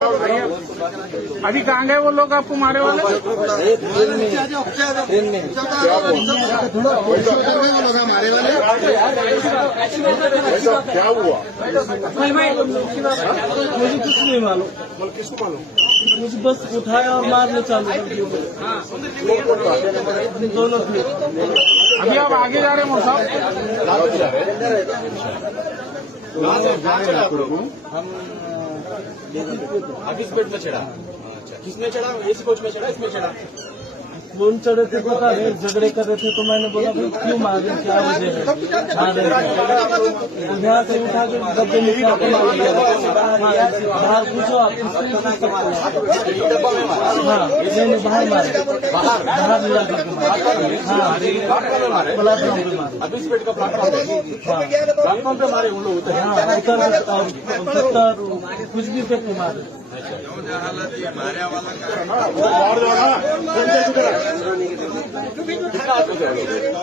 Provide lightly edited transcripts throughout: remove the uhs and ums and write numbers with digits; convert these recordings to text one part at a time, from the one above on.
अभी कहाँ गए वो लोग आपको मारे वाले? ट्रेन में मारे वाले। क्या हुआ? मुझे कुछ नहीं मालूम। किसको मालूम? मुझे बस उठाया और मारने चालू कर दिया। दोनों थे। अभी आप आगे जा रहे हैं साहब? हम अभी इस बेड में चढ़ा। अच्छा, किसने चढ़ा? एसी कोच में चढ़ा, इसमें चढ़ा? कौन चढ़े थे पता नहीं, झगड़े कर रहे थे तो मैंने बोला भाई क्यों मार रहे, क्या वजह है? यहाँ से उठा के डब्बे में क्या बाहर पूछो आप, हाँ मैंने बाहर मारे, बाहर मिला करके मारे, प्लेटफॉर्म पे मारे। अभी इस बेड का प्लेटफॉर्म प्लेटफॉर्म पे मारे उन लोग उतर हाँ उतर और कुछ भी करके मारे।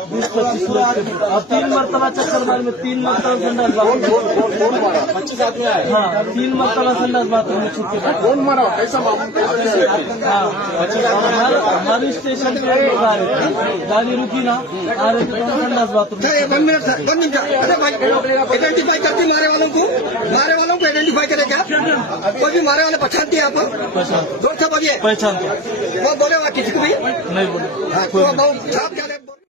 20-25 लोग थे। अब 3 मरतबा चक्कर मारे में 3 मरतबा संडास बाथरूम। 25 आदमी आए। हाँ 3 मरतबा संडास बाथरूम में छुप के। कौन मारा? कैसा मामला? हाँ हमारे स्टेशन पे लोग आ रहे थे, गाड़ी रुकी ना, आ रहे थे तो संडास बाथरूम। 1 minute sir, 1 minute. अरे भाई आइडेंटिफाई करती मारे वालों को आइडेंटिफाई करे क्या? कोई भी मारे वाले पहचानती है आप? पहचान दो सब बोलिए पहचान वो बोले किसी को भी नहीं बोले। हाँ, तो छाप क्या